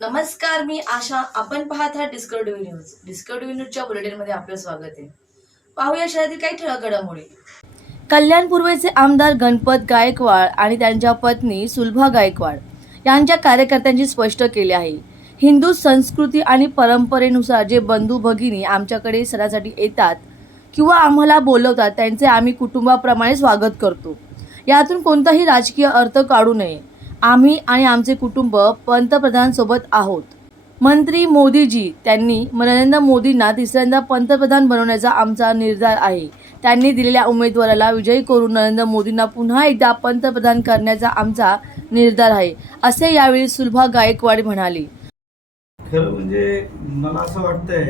नमस्कार मी आशा. आपण पाहत आहात डिस्कवरी न्यूज डिस्कवरी न्यूजच्या बुलेटिनमध्ये आपलं स्वागत आहे. पाहूया शहरातील काही ठळक घडामोडी कल्याण पूर्वेचे आमदार गणपत गायकवाड आणि त्यांच्या पत्नी सुलभा गायकवाड यांच्या कार्यकर्त्यांची स्पष्ट केले आहे. हिंदू संस्कृती आणि परंपरेनुसार जे बंधू भगिनी आमच्याकडे सणासाठी येतात किंवा आम्हाला बोलवतात त्यांचे आम्ही कुटुंबाप्रमाणे स्वागत करतो. यातून कोणताही राजकीय अर्थ काढू नये. आम्ही आणि आमचे कुटुंब पंतप्रधानसोबत आहोत. मंत्री मोदीजी त्यांनी नरेंद्र मोदींना तिसऱ्यांदा पंतप्रधान बनवण्याचा आमचा निर्धार आहे. त्यांनी दिलेल्या उमेदवाराला विजयी करून नरेंद्र मोदींना पुन्हा एकदा पंतप्रधान करण्याचा आमचा निर्धार आहे असे यावेळी सुलभा गायकवाड म्हणाली. खरं म्हणजे मला असं वाटतंय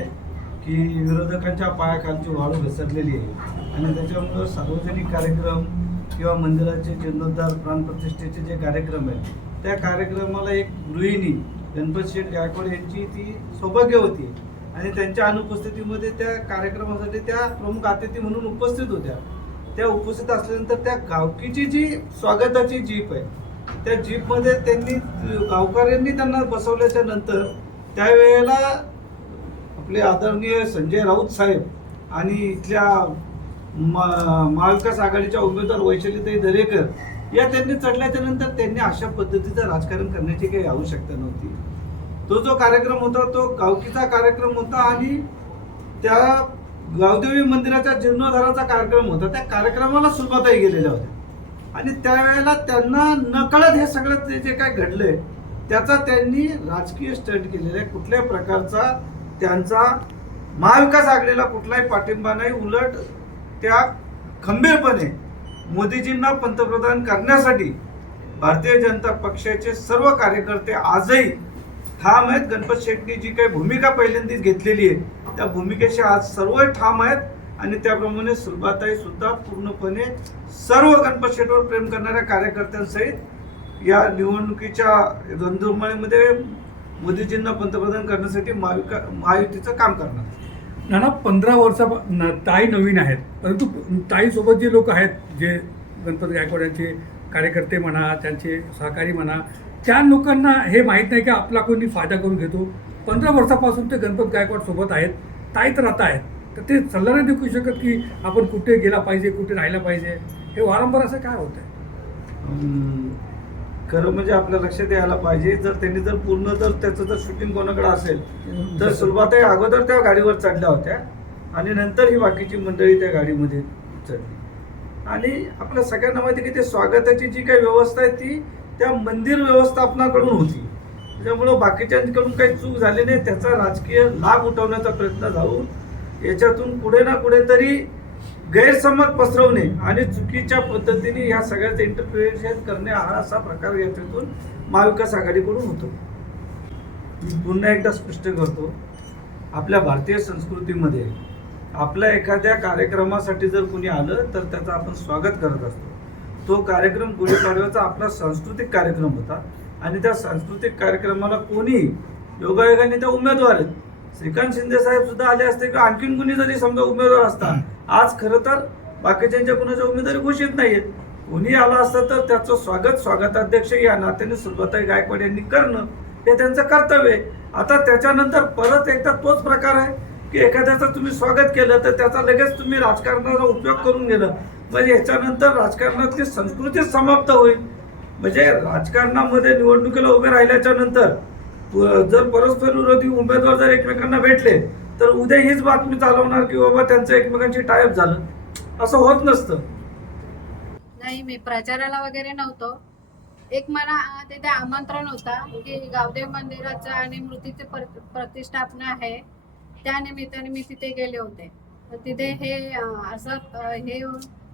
की विरोधकांच्या पायाखालची वाळू घसरलेली आहे. आणि त्याच्यामुळं सार्वजनिक कार्यक्रम किंवा मंदिराचे जीर्णोद्धार प्राणप्रतिष्ठेचे जे कार्यक्रम आहेत त्या कार्यक्रमाला एक गृहिणी गणपत शेठ गायकवाड यांची ती सौभाग्य होती. आणि त्यांच्या अनुपस्थितीमध्ये त्या कार्यक्रमासाठी त्या प्रमुख अतिथी म्हणून उपस्थित होत्या. त्या उपस्थित असल्यानंतर त्या गावकीची जी स्वागताची जीप आहे त्या जीपमध्ये त्यांनी गावकऱ्यांनी त्यांना बसवल्याच्या नंतर त्यावेळेला आपले आदरणीय संजय राऊत साहेब आणि इथल्या महाविकास आघाडीच्या उमेदवार वैशालीताई दरेकर या त्यांनी चढल्याच्या नंतर त्यांनी अशा पद्धतीचं राजकारण करण्याची काही आवश्यकता नव्हती. तो जो कार्यक्रम होता तो गावकीचा कार्यक्रम होता आणि त्या गावदेवी मंदिराच्या जीर्णोद्धाराचा कार्यक्रम होता. त्या कार्यक्रमाला सुरुवातही गेलेल्या होत्या. आणि त्यावेळेला त्यांना नकळत हे सगळं ते जे काय घडलंय त्याचा त्यांनी राजकीय स्टंट केलेला आहे. कुठल्याही प्रकारचा त्यांचा महाविकास आघाडीला कुठलाही पाठिंबा नाही. उलट त्या खंबीरपणे मोदीजींना पंतप्रधान करण्यासाठी भारतीय जनता पक्षाचे सर्व कार्यकर्ते आजही ठाम आहेत. गणपत शेट्टी जी काही भूमिका पहिल्यांदीच घेतलेली आहे त्या भूमिकेशी आज सर्व ठाम आहेत आणि त्याप्रमाणे सुलभाताई सुद्धा पूर्णपणे सर्व गणपत शेटवर प्रेम करणाऱ्या कार्यकर्त्यांसहित या निवडणुकीच्या रणधुमाळीमध्ये मोदीजींना पंतप्रधान करण्यासाठी महाविका महायुतीचं काम करणार. नाना पंधरा वर्षा ना ताई नवीन आहेत. परंतु ताईसोबत जे लोक आहेत जे गणपती गायकवाड यांचे कार्यकर्ते म्हणा त्यांचे सहकारी म्हणा त्या लोकांना हे माहीत नाही की आपला कोणी फायदा करून घेतो. पंधरा वर्षापासून ते गणपत गायकवाड सोबत आहेत. ताई तर आता आहेत. तर ते सल्ला नाही देऊ शकत की आपण कुठे गेला पाहिजे कुठे राहिला पाहिजे. हे वारंवार असं काय होतं आहे खरं म्हणजे आपल्या लक्षात यायला पाहिजे. जर त्यांनी जर पूर्ण जर त्याचं जर शूटिंग कोणाकडे असेल तर सुरुवात अगोदर त्या गाडीवर चढल्या होत्या आणि नंतर ही बाकीची मंडळी त्या गाडीमध्ये चढली. आणि आपल्या सगळ्यांना माहिती की ते स्वागताची जी काही व्यवस्था आहे ती त्या मंदिर व्यवस्थापनाकडून होती. त्याच्यामुळं बाकीच्यांकडून काही चूक झाली नाही. त्याचा राजकीय लाभ उठवण्याचा प्रयत्न जाऊन याच्यातून पुढे ना कुठेतरी गैरसमज पसरवणे आणि चुकीच्या पद्धतीने ह्या सगळ्याचं इंटरप्रिटेशन करणे हा असा प्रकार याच्यातून महाविकास आघाडीकडून होतो. मी पुन्हा एकदा स्पष्ट करतो आपल्या भारतीय संस्कृतीमध्ये आपल्या एखाद्या कार्यक्रमासाठी जर कोणी आलं तर त्याचं आपण स्वागत करत असतो. तो कार्यक्रम गुढीपाडव्याचा आपला सांस्कृतिक कार्यक्रम होता आणि त्या सांस्कृतिक कार्यक्रमाला कोणी योगायोगाने त्या उमेदवार आहेत. श्रीकांत शिंदे साहेब सुद्धा आले असते किंवा आणखीन कोणी जरी समजा उमेदवार असता आज खरं तर बाकीच्यांच्या कुणाच्या उमेदवारी घोषित नाहीयेत. कोणी आला असतं तर त्याचं स्वागत स्वागताध्यक्ष या नात्याने सुलभाताई गायकवाड यांनी करणं हे त्यांचं कर्तव्य आहे. आता त्याच्यानंतर परत एकदा तोच प्रकार आहे की एखाद्याचं तुम्ही स्वागत केलं तर त्याचा लगेच तुम्ही राजकारणाचा उपयोग करून गेलं म्हणजे याच्यानंतर राजकारणातली संस्कृतीच समाप्त होईल. म्हणजे राजकारणामध्ये निवडणुकीला उभे राहिल्याच्या नंतर जर परस्पर विरोधी उमेदवार जर एकमेकांना भेटले तर उद्या हीच बातमी चालवणार की बाबा त्यांचं एकमेकांशी टायप झालं. असं होत नसतं. नाही मी प्रचाराला वगैरे नव्हतो. एक मला तिथे आमंत्रण होता की गावदेव मंदिराचं आणि मूर्तीचे प्रतिष्ठापना आहे. त्या निमित्ताने मी तिथे गेले होते. तर तिथे हे असं हे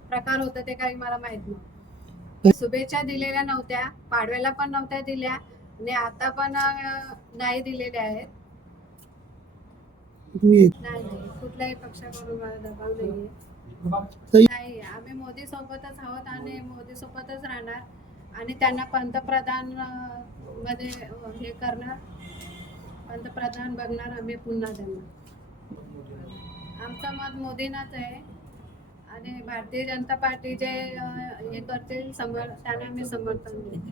प्रकार होतं ते काही मला माहीत नव्हतं. शुभेच्छा दिलेल्या नव्हत्या पाडव्याला पण नव्हत्या दिल्या. आणि आता पण नाही दिलेल्या आहेत. नाही नाही कुठल्याही पक्षाकडून मला दबाव नाहीये. नाही आम्ही मोदी सोबतच आहोत आणि मोदी सोबतच राहणार. आणि त्यांना पंतप्रधान अं, मध्ये अं, हे करणार. पंतप्रधान बघणार आम्ही पुन्हा त्यांना. आमचं मत मोदींनाच आहे. आणि भारतीय जनता पार्टी जे अं, हे करतील समर त्यांना आम्ही समर्थन देऊ.